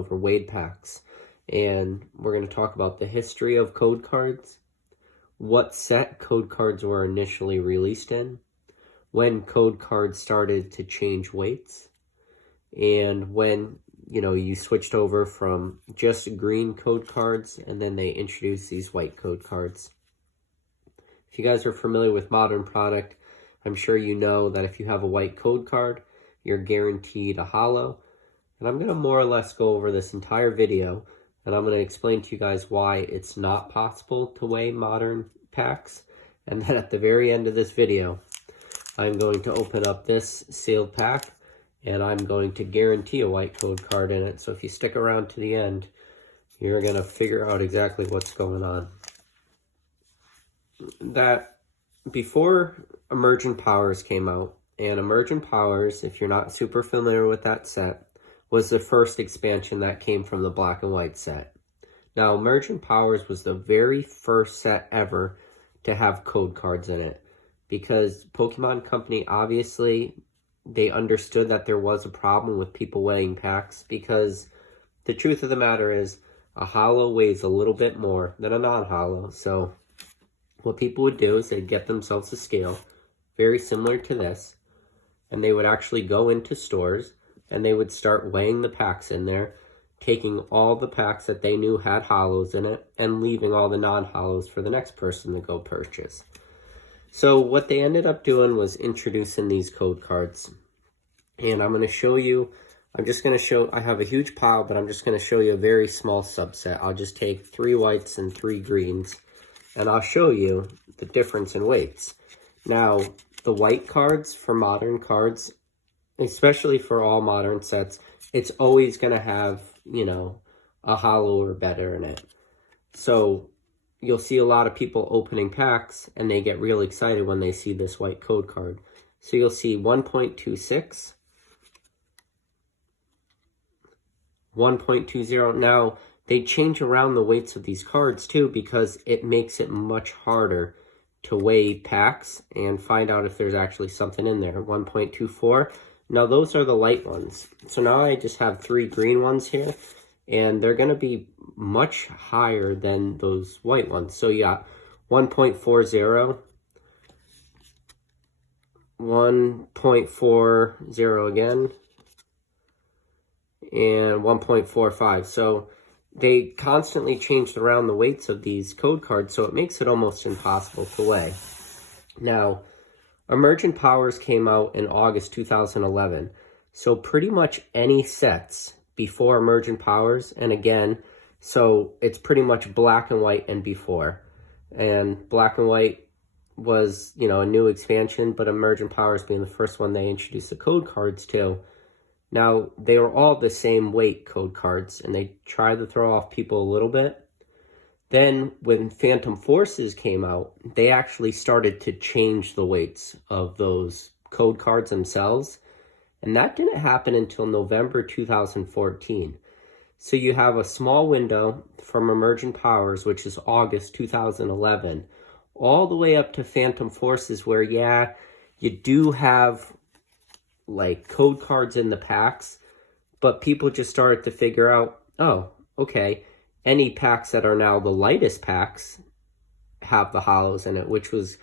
over weight packs, and we're going to talk about the history of code cards, what set code cards were initially released in, when code cards started to change weights, and when you switched over from just green code cards and then they introduced these white code cards. If you guys are familiar with Modern Product, I'm sure you know that if you have a white code card, you're guaranteed a holo. And I'm going to more or less go over this entire video, and I'm going to explain to you guys why it's not possible to weigh modern packs. And then at the very end of this video, I'm going to open up this sealed pack, and I'm going to guarantee a white code card in it. So if you stick around to the end, you're going to figure out exactly what's going on. That before Emergent Powers came out, and Emergent Powers, if you're not super familiar with that set, was the first expansion that came from the black and white set. Now, Emergent Powers was the very first set ever to have code cards in it, because Pokemon Company, obviously, they understood that there was a problem with people weighing packs, because the truth of the matter is a holo weighs a little bit more than a non-holo. So what people would do is they'd get themselves a scale very similar to this, and they would actually go into stores and they would start weighing the packs in there, taking all the packs that they knew had holos in it and leaving all the non-holos for the next person to go purchase. So what they ended up doing was introducing these code cards. And I'm going to show you, I have a huge pile, but I'm just going to show you a very small subset. I'll just take 3 whites and 3 greens, and I'll show you the difference in weights. Now, the white cards for modern cards, especially for all modern sets, it's always going to have, a holo or better in it. So you'll see a lot of people opening packs and they get real excited when they see this white code card. So you'll see 1.26, 1.20. Now, they change around the weights of these cards too, because it makes it much harder to weigh packs and find out if there's actually something in there. 1.24. Now, those are the light ones. So now I just have 3 green ones here, and they're going to be much higher than those white ones. So you got 1.40, 1.40 again, and 1.45. So they constantly changed around the weights of these code cards, so it makes it almost impossible to weigh. Now, Emergent Powers came out in August 2011, so pretty much any sets before Emergent Powers, and again, so it's pretty much black and white and before. And black and white was, a new expansion, but Emergent Powers being the first one they introduced the code cards to. Now, they were all the same weight code cards, and they tried to throw off people a little bit. Then, when Phantom Forces came out, they actually started to change the weights of those code cards themselves. And that didn't happen until November 2014. So you have a small window from Emergent Powers, which is August 2011, all the way up to Phantom Forces, where, yeah, you do have, code cards in the packs, but people just started to figure out, oh, okay, any packs that are now the lightest packs have the holos in it, which was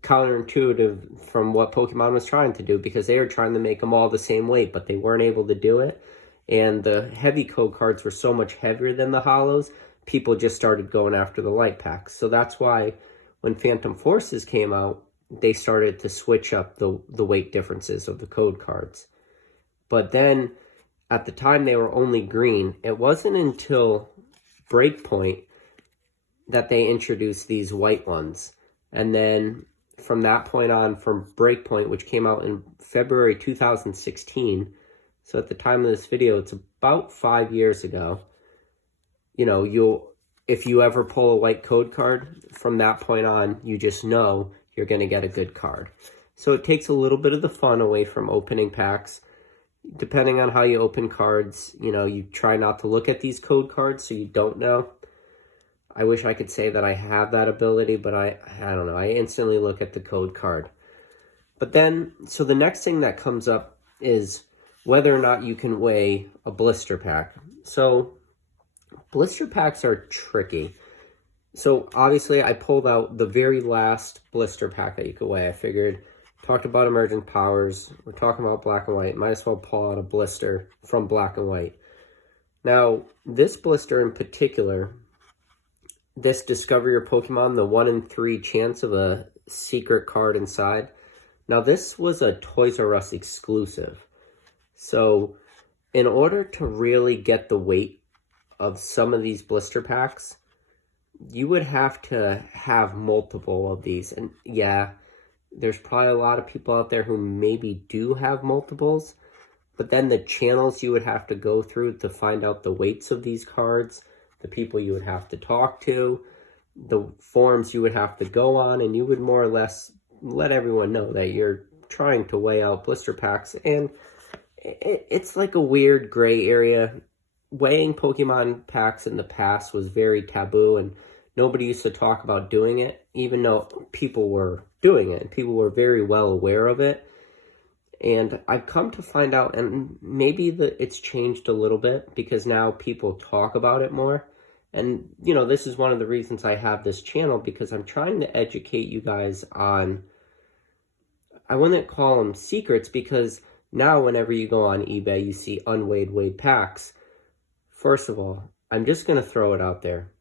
counterintuitive from what Pokemon was trying to do, because they were trying to make them all the same weight, but they weren't able to do it. And the heavy code cards were so much heavier than the holos, people just started going after the light packs. So that's why when Phantom Forces came out, they started to switch up the weight differences of the code cards. But then, at the time they were only green, it wasn't until Breakpoint that they introduced these white ones. And then from that point on, from Breakpoint, which came out in February 2016, so at the time of this video, it's about 5 years ago, if you ever pull a white code card, from that point on, you just know you're going to get a good card. So it takes a little bit of the fun away from opening packs. Depending on how you open cards, you try not to look at these code cards so you don't know. I wish I could say that I have that ability, but I don't know. I instantly look at the code card. But then, so the next thing that comes up is whether or not you can weigh a blister pack. So blister packs are tricky. So obviously I pulled out the very last blister pack that you could weigh. I figured, talked about emergent powers, we're talking about black and white, might as well pull out a blister from black and white. Now, this blister in particular, this Discover Your Pokemon, the 1 in 3 chance of a secret card inside. Now, this was a Toys R Us exclusive. So, in order to really get the weight of some of these blister packs, you would have to have multiple of these. And yeah, there's probably a lot of people out there who maybe do have multiples, but then the channels you would have to go through to find out the weights of these cards, the people you would have to talk to, the forums you would have to go on, and you would more or less let everyone know that you're trying to weigh out blister packs. And it's like a weird gray area. Weighing Pokemon packs in the past was very taboo, and nobody used to talk about doing it, even though people were doing it. People were very well aware of it. And I've come to find out, and maybe it's changed a little bit because now people talk about it more. And, you know, this is one of the reasons I have this channel, because I'm trying to educate you guys on, I wouldn't call them secrets, because now whenever you go on eBay, you see weighed packs. First of all, I'm just going to throw it out there.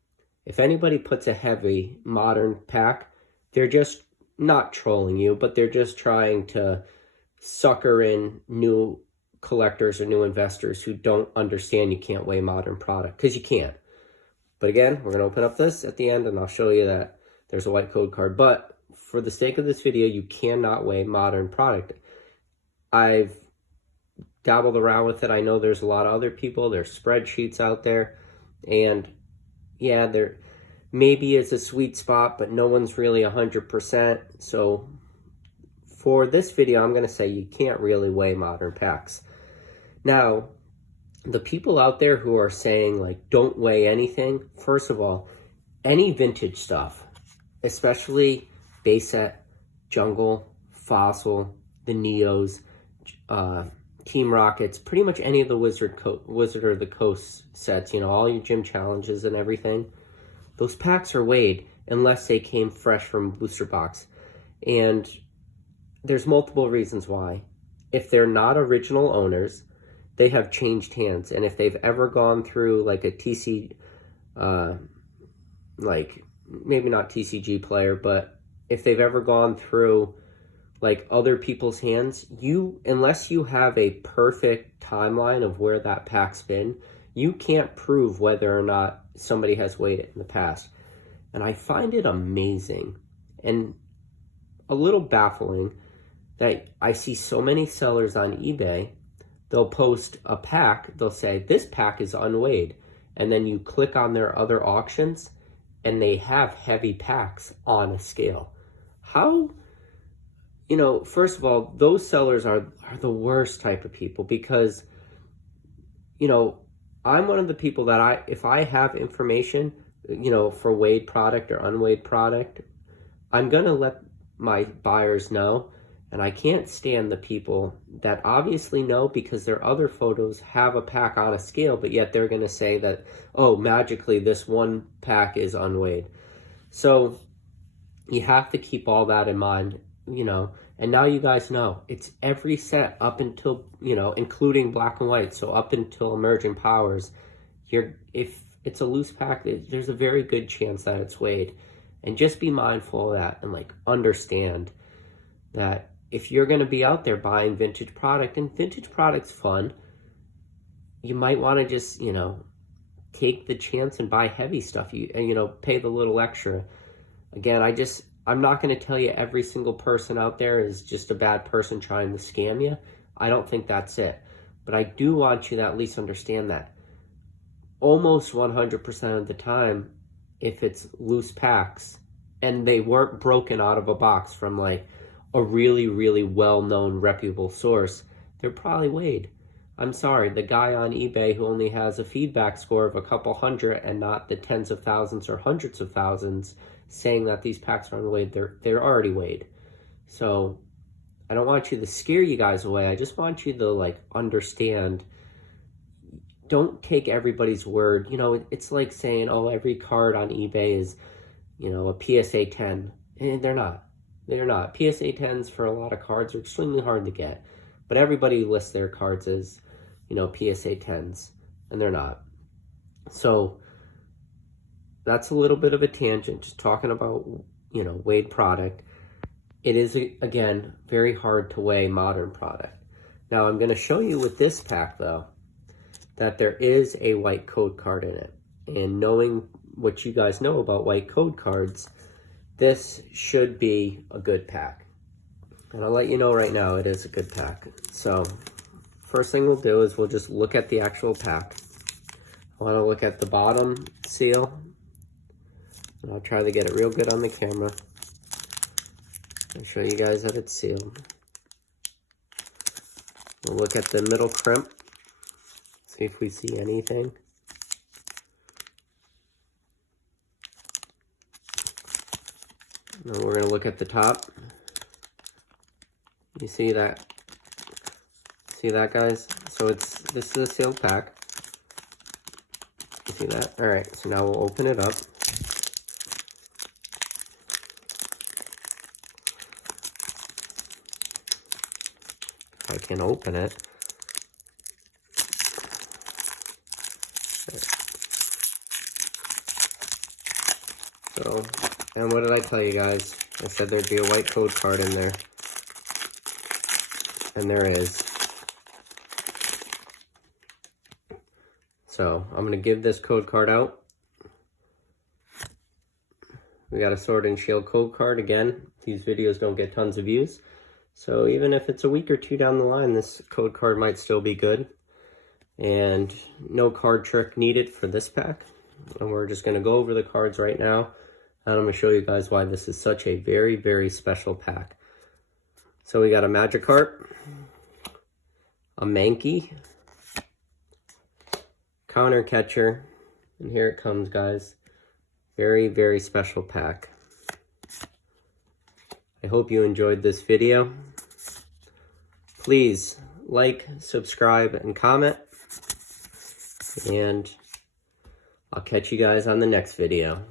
If anybody puts a heavy modern pack, they're just not trolling you, but they're just trying to sucker in new collectors or new investors who don't understand you can't weigh modern product, because you can't. But again, we're going to open up this at the end and I'll show you that there's a white code card. But for the sake of this video, you cannot weigh modern product. I've dabbled around with it. I know there's a lot of other people. There's spreadsheets out there. And yeah, there maybe is a sweet spot, but no one's really 100%. So for this video, I'm going to say you can't really weigh modern packs. Now, the people out there who are saying, like, don't weigh anything, first of all, any vintage stuff, especially base set, jungle, fossil, the Neos, Team Rockets, pretty much any of the Wizard of the Coast sets, you know, all your gym challenges and everything, those packs are weighed unless they came fresh from booster box. And there's multiple reasons why. If they're not original owners, they have changed hands. And if they've ever gone through like a like maybe not TCG player, but if they've ever gone through like other people's hands, unless you have a perfect timeline of where that pack's been, you can't prove whether or not somebody has weighed it in the past. And I find it amazing and a little baffling that I see so many sellers on eBay. They'll post a pack, they'll say, this pack is unweighed. And then you click on their other auctions and they have heavy packs on a scale. How, you know, first of all, those sellers are the worst type of people, because, you know, I'm one of the people that if I have information, you know, for weighed product or unweighed product, I'm going to let my buyers know. And I can't stand the people that obviously know because their other photos have a pack on a scale, but yet they're going to say that, oh, magically this one pack is unweighed. So you have to keep all that in mind, you know. And now you guys know it's every set up until, you know, including black and white. So up until emergent powers, if it's a loose pack, there's a very good chance that it's weighed. And just be mindful of that and like understand that if you're going to be out there buying vintage product, and vintage product's fun, you might want to just, you know, take the chance and buy heavy stuff. You know, pay the little extra. Again, I'm not going to tell you every single person out there is just a bad person trying to scam you. I don't think that's it. But I do want you to at least understand that almost 100% of the time, if it's loose packs and they weren't broken out of a box from like a really, really well-known reputable source, they're probably weighed. I'm sorry, the guy on eBay who only has a feedback score of a couple hundred and not the tens of thousands or hundreds of thousands saying that these packs are unweighed, they're already weighed. So I don't want you to scare you guys away. I just want you to like understand don't take everybody's word. You know, it's like saying, oh, every card on eBay is, you know, a PSA 10. And they're not. They're not. PSA 10s for a lot of cards are extremely hard to get. But everybody lists their cards as, you know, PSA 10s. And they're not. So that's a little bit of a tangent, just talking about, you know, weighed product. It is, again, very hard to weigh modern product. Now, I'm going to show you with this pack, though, that there is a white code card in it. And knowing what you guys know about white code cards, this should be a good pack. And I'll let you know right now, it is a good pack. So, first thing we'll do is we'll just look at the actual pack. I want to look at the bottom seal. And I'll try to get it real good on the camera. I'll show you guys that it's sealed. We'll look at the middle crimp. See if we see anything. Now we're going to look at the top. You see that? See that, guys? So this is a sealed pack. You see that? Alright, so now we'll open it up. I can open it. So, and what did I tell you guys? I said there'd be a white code card in there. And there is. So, I'm going to give this code card out. We got a Sword and Shield code card. Again, these videos don't get tons of views. So even if it's a week or two down the line, this code card might still be good. And no card trick needed for this pack. And we're just going to go over the cards right now. And I'm going to show you guys why this is such a very, very special pack. So we got a Magikarp, a Mankey, Counter Catcher, and here it comes, guys. Very, very special pack. I hope you enjoyed this video. Please like, subscribe, and comment. And I'll catch you guys on the next video.